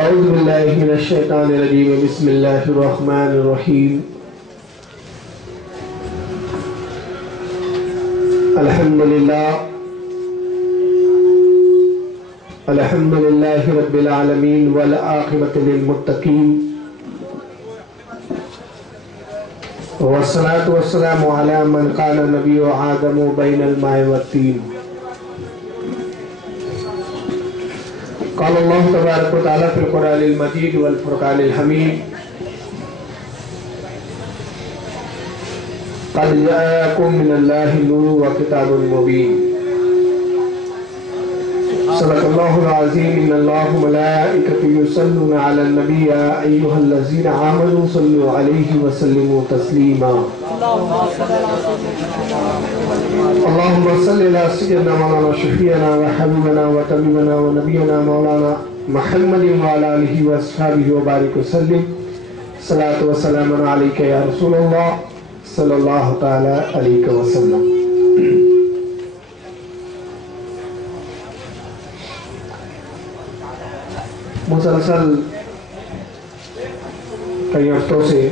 اعوذ باللہ من الشیطان الرجیم بسم اللہ الرحمن الرحیم الحمد للہ رب العالمین والعاقبۃ للمتقین والصلاة والسلام علی من قال نبی آدم بین الماء والطین. قال اللہ تبارک و تعالی فی القرآن المجید والفرقان الحمید قد جاءکم من اللہ نور وکتاب مبین. صدق اللہ العظیم. ان اللہ ملائکۃ یصلون علی النبی یا ایھا الذین آمنوا صلوا علیہ وسلموا تسلیما. اللہم صل علی سیدنا مولانا شفیعنا وحبیبنا وطبیبنا ونبینا مولانا محمد وعلی آلہ واصحابہ وبارک وسلم. صلاۃ و سلام علیک یا رسول اللہ صلی اللہ تعالی علیہ وسلم. مسلسل کئی ہفتوں سے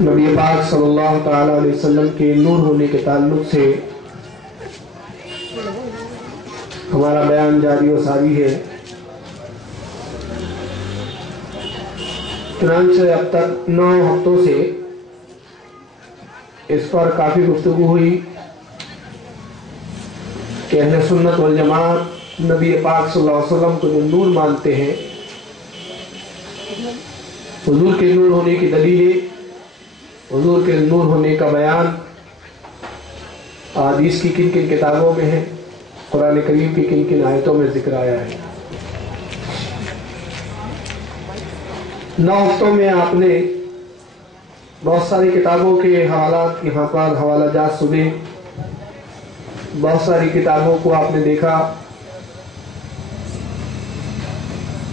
نبی پاک صلی اللہ تعالی علیہ وسلم کے نور ہونے کے تعلق سے ہمارا بیان جاری و ساری ہے. چنانچہ اب تک 9 ہفتوں سے اس پر کافی گفتگو ہوئی کہ اہل سنت والجماعت نبی پاک صلی اللہ علیہ وسلم کو جو نور مانتے ہیں، حضور کے نور ہونے کی دلیلیں، حضور کے نور ہونے کا بیان احادیث کی کن کن کتابوں میں ہے، قرآن کریم کی کن کن آیتوں میں ذکر آیا ہے. 9 ہفتوں میں آپ نے بہت ساری کتابوں کے حوالات یہاں پر حوالہ جات سنے، بہت ساری کتابوں کو آپ نے دیکھا.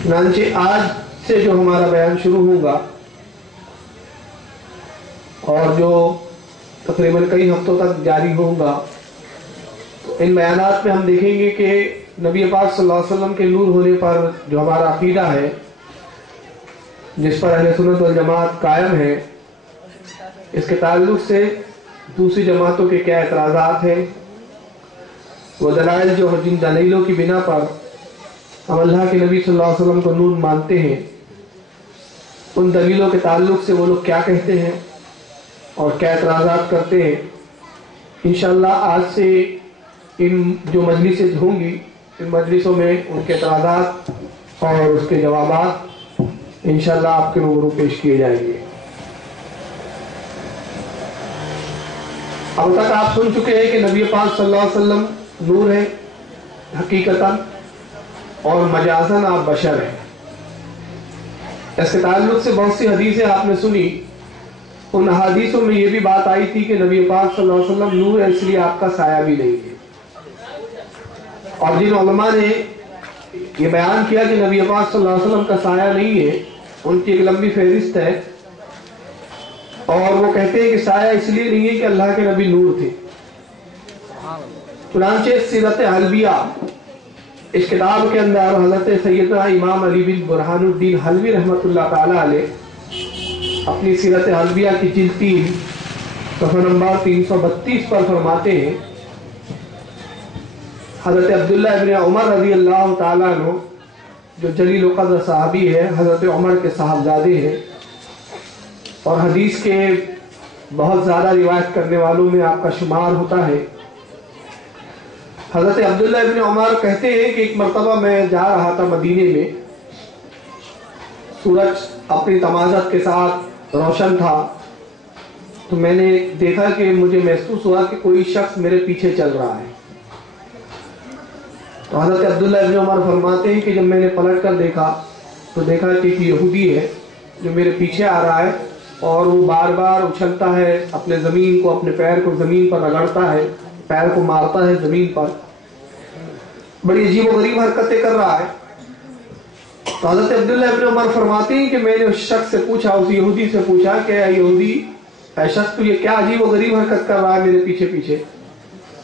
چنانچہ آج سے جو ہمارا بیان شروع ہوگا اور جو تقریباً کئی ہفتوں تک جاری ہوگا، تو ان بیانات میں ہم دیکھیں گے کہ نبی پاک صلی اللہ علیہ وسلم کے نور ہونے پر جو ہمارا عقیدہ ہے، جس پر اہل سنت والجماعت قائم ہے، اس کے تعلق سے دوسری جماعتوں کے کیا اعتراضات ہیں، وہ دلائل جو جن دلیلوں کی بنا پر ہم اللہ کے نبی صلی اللہ علیہ وسلم کو نور مانتے ہیں، ان دلیلوں کے تعلق سے وہ لوگ کیا کہتے ہیں اور کیا اعتراضات کرتے ہیں. انشاءاللہ آج سے ان جو مجلسیں ہوں گی، ان مجلسوں میں ان کے اعتراضات اور اس کے جوابات انشاءاللہ آپ کے روبرو پیش کیے جائیں گے. اب تک آپ سن چکے ہیں کہ نبی پاک صلی اللہ علیہ وسلم نور ہے حقیقتاً، اور مجازاً آپ بشر ہیں. اس کے تعلق سے بہت سی حدیثیں آپ نے سنی. ان حدیثوں میں یہ بھی بات آئی تھی کہ نبی پاک صلی اللہ علیہ وسلم نور ہے، اس لیے آپ کا سایہ بھی نہیں ہے. اور جن علماء نے یہ بیان کیا کہ نبی پاک صلی اللہ علیہ وسلم کا سایہ نہیں ہے، ان کی ایک لمبی فہرست ہے، اور وہ کہتے ہیں کہ سایہ اس لیے نہیں ہے کہ اللہ کے نبی نور تھے. چنانچہ سیرت حلبیہ اس کتاب کے اندر حضرت سیدنا امام علی بن برہان الدین حلوی رحمۃ اللہ تعالی علیہ اپنی سیرت حلبیہ کی جلد 3 صفحہ نمبر 332 پر فرماتے ہیں، حضرت عبداللہ ابن عمر رضی اللہ تعالیٰ عنہ جو جلیل القدر صحابی ہے، حضرت عمر کے صاحبزادے ہیں اور حدیث کے بہت زیادہ روایت کرنے والوں میں آپ کا شمار ہوتا ہے. حضرت عبداللہ ابن عمر کہتے ہیں کہ ایک مرتبہ میں جا رہا تھا مدینے میں، سورج اپنی تمازت کے ساتھ روشن تھا، تو میں نے دیکھا کہ مجھے محسوس ہوا کہ کوئی شخص میرے پیچھے چل رہا ہے. تو حضرت عبداللہ ابن عمر فرماتے ہیں کہ جب میں نے پلٹ کر دیکھا تو دیکھا کہ ایک یہودی ہے جو میرے پیچھے آ رہا ہے، اور وہ بار بار اچھلتا ہے، اپنے زمین کو، اپنے پیر کو زمین پر رگڑتا ہے، پیر کو مارتا ہے زمین پر، بڑی عجیب و غریب حرکتیں کر رہا ہے. تو حضرت عبداللہ ابن عمر فرماتے ہیں کہ میں نے اس شخص سے پوچھا، اس یہودی سے پوچھا کہ اے یہودی، اے شخص تو یہ کیا عجیب و غریب حرکت کر رہا ہے میرے پیچھے پیچھے؟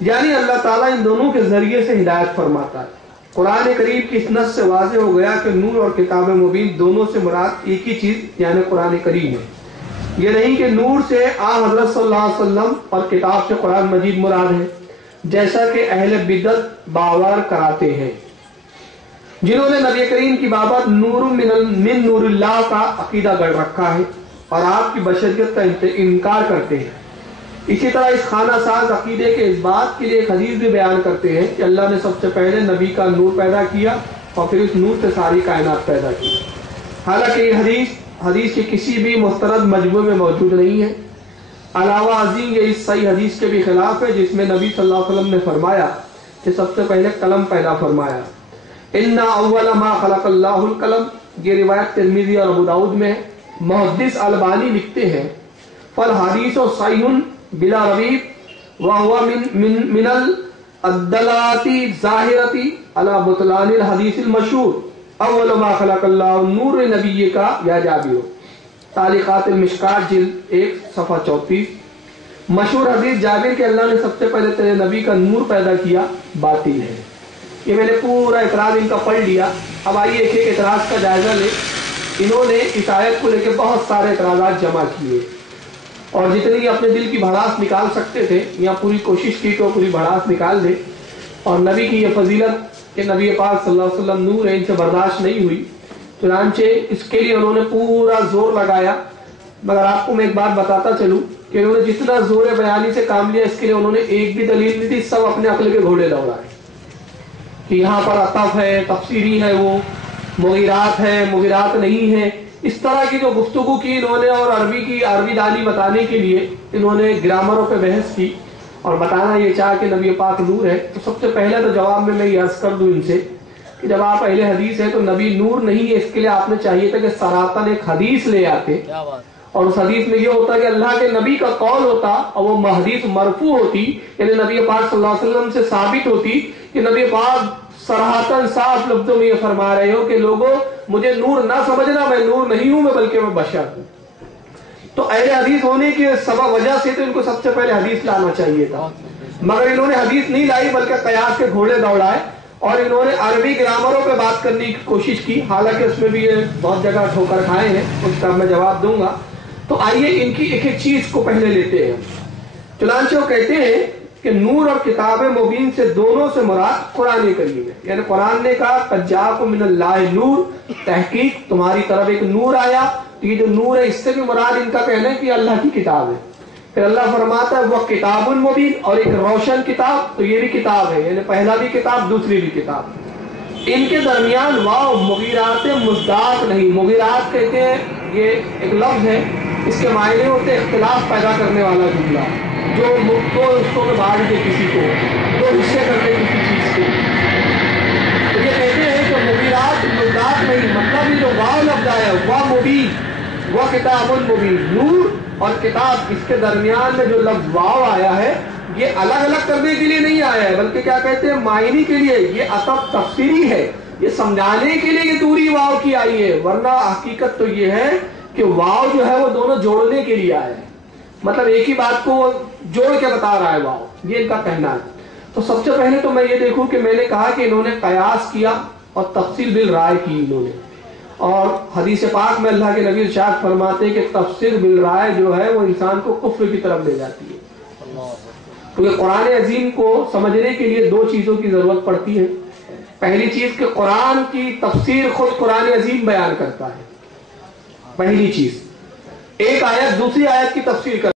یعنی اللہ تعالیٰ ان دونوں کے ذریعے سے ہدایت فرماتا ہے۔ قرآن کریم کی اس نص سے واضح ہو گیا کہ نور اور کتاب مبین دونوں سے مراد ایک ہی چیز یعنی قرآن کریم ہے۔ یہ نہیں کہ نور سے حضرت صلی اللہ علیہ وسلم اور کتاب سے قرآن مجید مراد ہے، جیسا کہ اہل بدعت باور کراتے ہیں، جنہوں نے نبی کریم کی بابت نور من نور اللہ کا عقیدہ گڑھ رکھا ہے اور آپ کی بشریت کا انکار کرتے ہیں۔ اسی طرح اس خانہ ساز عقیدے کے اس بات کے لیے ایک حدیث بھی بیان کرتے ہیں کہ اللہ نے سب سے پہلے نبی کا نور پیدا کیا اور پھر اس نور سے ساری کائنات پیدا کی۔ حالانکہ یہ حدیث کے کسی بھی مستند مجموعے میں موجود نہیں ہے۔ علاوہ ازیں یہ اس صحیح حدیث کے بھی خلاف ہے جس میں نبی صلی اللہ علیہ وسلم نے فرمایا کہ سب سے پہلے قلم پیدا فرمایا۔ اِنَّ أَوَّلَ مَا خَلَقَ اللَّهُ الْقَلَمَ، یہ روایت ترمذی اور ابو داؤد میں ہے۔ محدث البانی لکھتے ہیں فالحدیث صحیح بلا ریب وهو من الدلالات الظاہرۃ علی بطلان الحدیث المشہور اول ما خلق اللہ نور نبی کا یا جابر، تعلیقات المشکات جلد 1 صفحہ 34۔ مشہور حدیث جابر کہ اللہ نے سب سے پہلے تیرے نبی کا نور پیدا کیا باطل ہے۔ یہ میں نے پورا اعتراض ان کا پڑھ لیا، اب آئیے ایک ایک اعتراض کا جائزہ لیں۔ انہوں نے اس آیت کو لے کے بہت سارے اعتراضات جمع کیے اور جتنی اپنے دل کی بھڑاس نکال سکتے تھے یہاں پوری کوشش کی تو پوری بھڑاس نکال دے، اور نبی کی یہ فضیلت کہ نبی پاک صلی اللہ علیہ وسلم نور ہے ان سے برداشت نہیں ہوئی، چنانچہ اس کے لیے انہوں نے پورا زور لگایا۔ مگر آپ کو میں ایک بات بتاتا چلوں کہ انہوں نے جتنا زور بیانی سے کام لیا اس کے لیے انہوں نے ایک بھی دلیل نہیں دی، سب اپنے عقل کے گھوڑے دوڑائے کہ یہاں پر عطف ہے، تفسیری ہے، وہ مغیرات ہے، مغیرات نہیں ہے۔ اس طرح کی جو گفتگو کی انہوں نے، اور عربی دانی بتانے کے لیے انہوں نے گرامروں پہ بحث کی اور بتانا یہ چاہ کہ نبی پاک نور ہے۔ تو سب سے پہلے تو جواب میں یہ عرض کر دوں ان سے کہ جب آپ اہل حدیث ہیں تو نبی نور نہیں ہے، اس کے لیے آپ نے چاہیے تھا کہ سراطن ایک حدیث لے آتے اور اس حدیث میں یہ ہوتا کہ اللہ کے نبی کا قول ہوتا اور وہ حدیث مرفوع ہوتی، یعنی نبی پاک صلی اللہ علیہ وسلم سے ثابت ہوتی کہ نبی پاک صراحتاً صاف لفظوں میں یہ فرما رہے ہو کہ لوگوں مجھے نور نہ سمجھنا، میں نور نہیں ہوں، میں بلکہ میں بشر ہوں۔ تو اہل حدیث ہونے کے سبب وجہ سے تو ان کو سب سے پہلے حدیث لانا چاہیے تھا، مگر انہوں نے حدیث نہیں لائی بلکہ قیاس کے گھوڑے دوڑائے اور انہوں نے عربی گرامروں پہ بات کرنے کی کوشش کی، حالانکہ اس میں بھی یہ بہت جگہ ٹھوکر کھائے ہیں، اس کا میں جواب دوں گا۔ تو آئیے ان کی ایک ایک چیز کو پہلے لیتے ہیں۔ چنانچہ وہ کہتے ہیں کہ نور اور کتاب مبین سے دونوں سے مراد قرآن کریم ہے، یعنی قرآن نے کہا قد جاءکم من اللہ نور، تحقیق تمہاری طرف ایک نور آیا، تو یہ جو نور ہے اس سے بھی مراد ان کا کہنا ہے کہ اللہ کی کتاب ہے۔ پھر اللہ فرماتا ہے وہ کتاب مبین، اور ایک روشن کتاب، تو یہ بھی کتاب ہے، یعنی پہلا بھی کتاب دوسری بھی کتاب۔ ان کے درمیان واو مغیرات مزداق نہیں، مغیرات کہتے ہیں یہ ایک لفظ ہے، اس کے معنی ہوتے ہیں اختلاف پیدا کرنے والا جملہ، جو دو حصوں میں بانٹ دے کسی کو، دو حصے کر دے کسی چیز کے۔ تو یہ کہتے ہیں کہ مغیرات مزداق نہیں، مطلب یہ جو واو لفظ آیا وہ مبین، وہ کتاب المبین، نور اور کتاب، اس کے درمیان میں جو لفظ واو آیا ہے یہ الگ الگ کرنے کے لیے نہیں آیا ہے، بلکہ کیا کہتے ہیں معنی کے لیے، یہ عطف تفسیری ہے، یہ سمجھانے کے لیے یہ دوری واو کی آئی ہے، ورنہ حقیقت تو یہ ہے کہ واو جو ہے وہ دونوں جوڑنے کے لیے آیا ہے، مطلب ایک ہی بات کو جوڑ کے بتا رہا ہے واو، یہ ان کا کہنا ہے۔ تو سب سے پہلے تو میں یہ دیکھوں کہ میں نے کہا کہ انہوں نے قیاس کیا اور تفصیل بالرائے کی انہوں نے، اور حدیث پاک میں اللہ کے نبی ارشاد فرماتے ہیں کہ تفسیر بالرائے جو ہے وہ انسان کو کفر کی طرف لے جاتی ہے، کیونکہ قرآن عظیم کو سمجھنے کے لیے دو چیزوں کی ضرورت پڑتی ہے۔ پہلی چیز کہ قرآن کی تفسیر خود قرآن عظیم بیان کرتا ہے، پہلی چیز، ایک آیت دوسری آیت کی تفسیر کرتا ہے۔